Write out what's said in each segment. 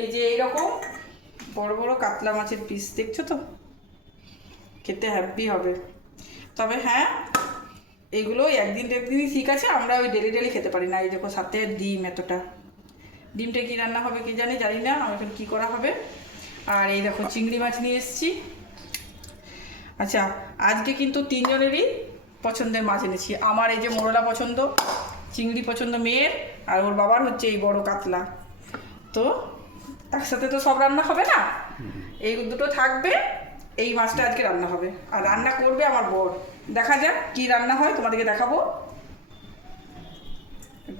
এই যে এইরকম বড় বড় কাতলা মাছের পিস দেখছো তো, খেতে হ্যাপি হবে। তবে হ্যাঁ, এগুলো একদিনই ঠিক আছে, আমরা ওই ডেলি ডেলি খেতে পারি না। এই দেখো সাথে ডিম, এতটা ডিমটা কি রান্না হবে কি জানি না, আমার এখন কী করা হবে। আর এই দেখো চিংড়ি মাছ নিয়ে এসেছি। আচ্ছা, আজকে কিন্তু তিনজনেরই পছন্দের মাছ এনেছি। আমার এই যে মোরলা পছন্দ, চিংড়ি পছন্দ মেয়ের, আর ওর বাবার হচ্ছে এই বড় কাতলা। তো একসাথে তো সব রান্না হবে না, এই দুটো থাকবে, এই মাছটা আজকে রান্না হবে। আর রান্না করবে আমার বর। দেখা যাক কি রান্না হয়, তোমাদেরকে দেখাবো।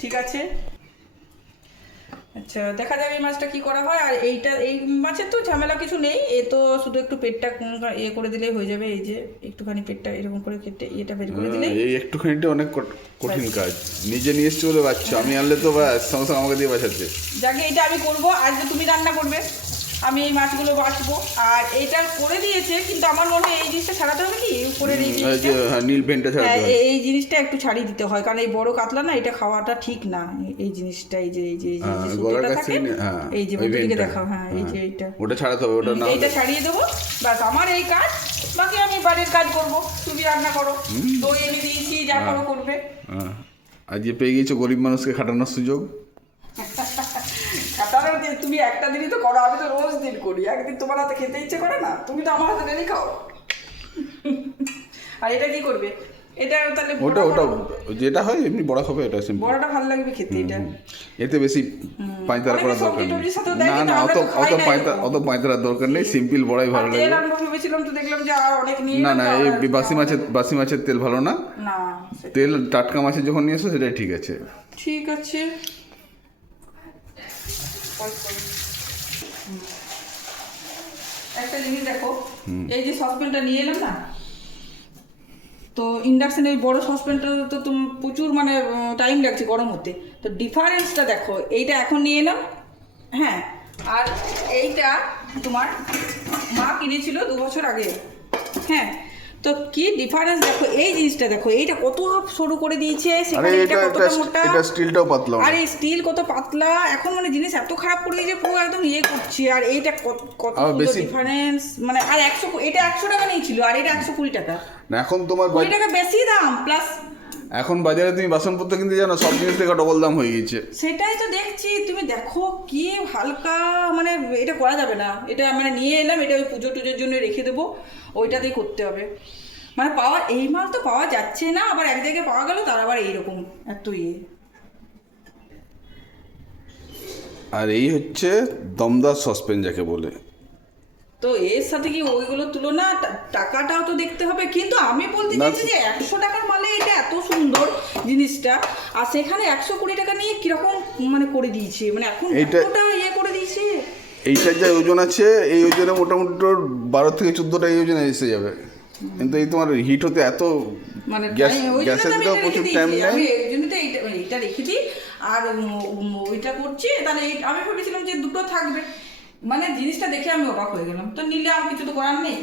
ঠিক আছে, আচ্ছা দেখা যাক এই মাছটা কি করা হয়। আর এই মাছের তো ঝামেলা কিছু নেই, এ তো শুধু একটু পেটটা ইয়ে করে দিলেই হয়ে যাবে। এই যে একটুখানি পেটটা এরকম করে কেটে এটা বের করে দিলে, এই একটুখানিটা অনেক কঠিন কাজ। নিজে নিয়ে এসছি বলে বাচ্চা, আমি আনলে তো সঙ্গে সঙ্গে আমাকে দিয়ে বাঁচাচ্ছে। যাকে এটা আমি করবো, আজকে তুমি রান্না করবে, আমি এই মাছগুলো বাছবো। আর এইটা করে দিয়েছে, কিন্তু আমার মনে হয় এই জিনিসটা ছাড়াতে হবে, কি উপরের এই জিনিসটা, নীল পেনটা ছাড়াতে হবে। এই জিনিসটা একটু ছাড়িয়ে দিতে হয়, কারণ এই বড় কাতলা না, এটা খাওয়াটা ঠিক না। এই জিনিসটা, এই যে সুতোটা থাকে, এই যে বন্ধুদিকে দেখাও, হ্যাঁ এই যে এইটা, ওটা ছাড়াতে হবে, ওটা না এইটা ছাড়িয়ে দেবো। বাস আমার এই কাজ, বাকি আমি বাড়ির কাজ করবো, তুমি রান্না করো, দই এনে দিয়েছি, যা করো করবে। আজকে পেয়ে গেছো গরিব মানুষকে খাটানোর সুযোগ। খাটানোর দিন তুমি একটা দিনই তো করো, আমি তো রোজ দিন করি। একদিন তোমার হাতে খেতে ইচ্ছে করে না, তুমি তো আমার হাতে ডেলি খাও। আর এটা কি করবে, এটা তাহলে ওটা যেটা হয় এমনি বড়া হবে, এটা সিম্পল। বড়াটা ভালো লাগবে খেতে। এটা এতে বেশি পাঁয়তারা করার দরকার নেই। না অত পাঁয়তারার দরকার নেই, সিম্পল বড়াই ভালো লাগে। তেল আনবো ভেবেছিলাম, তো দেখলাম যে আর অনেক নিয়ে না এই বাসি মাছের তেল ভালো না। তেল টাটকা মাছের যখন নিয়ে এসো সেটাই ঠিক আছে। ঠিক আছে, একটা জিনিস দেখো, এই যে সসপ্যানটা নিয়ে এলাম না, তো ইন্ডাকশানের বড় সসপ্যানটা তো প্রচুর মানে টাইম লাগছে গরম হতে। তো ডিফারেন্সটা দেখো, এইটা এখন নিয়ে এলাম, হ্যাঁ, আর এইটা তোমার মা কিনেছিল 2 বছর আগে, হ্যাঁ। তো কি ডিফারেন্স দেখো, এই জিনিসটা দেখো, এইটা কত সরু করে দিয়েছে, সেখানে এটা কতটা মোটা, এটা স্টিলটাও পাতলা, আর এই স্টিল কত পাতলা। এখন মানে জিনিস এত খারাপ করে দিয়েছে, পুরো একদম ইয়ে করছে। আর এইটা কত ডিফারেন্স, মানে আর 100, এটা 100 টাকা নিয়েছিল, আর এটা 120 টাকা। না এখন তোমার 20 টাকা বেশি দাম, প্লাস এখন বাজারে তুমি বাসনপত্র কিনতে জানো, সব জিনিস থেকে ডবল দাম হয়ে গেছে। সেটাই তো দেখছি, তুমি দেখো কি হালকা, মানে এটা করা যাবে না। এটা মানে নিয়ে এলাম, এটা ওই পুজো টুজোর জন্য রেখে দেবো, ওইটাতেই করতে হবে। মানে এই মাল তো পাওয়া যাচ্ছে না, আবার এক জায়গায় পাওয়া গেল তার আবার এইরকম এত ইয়ে। আর এই হচ্ছে দমদার সসপেন যাকে বলে। তো এর সাথে কি ওইগুলো তুলনা, টাকাটাও তো দেখতে হবে। কিন্তু আমি বলতে চাইছি যে 100 টাকার মালে এটা এত সুন্দর জিনিসটা, আর সেখানে 120 টাকা নিয়ে কিরকম মানে করে দিয়েছে, মানে এখন এতটা ইয়ে করে দিয়েছে। এইটার যা ওজন আছে, এই ওজনে মোটামুটি 12 থেকে 14টা এই ওজনে এসে যাবে। কিন্তু এই তোমার হিট হতে এত, মানে গ্যাসের দিকেও প্রচুর টাইম নেই। আমি এই জন্য তো এইটা রেখে দিই, আর ওইটা করছি। তাহলে আমি ভেবেছিলাম যে দুটো থাকবে, মানে জিনিসটা দেখে আমি অবাক হয়ে গেলাম। তো নিলে আর কিছু তো করার নেই।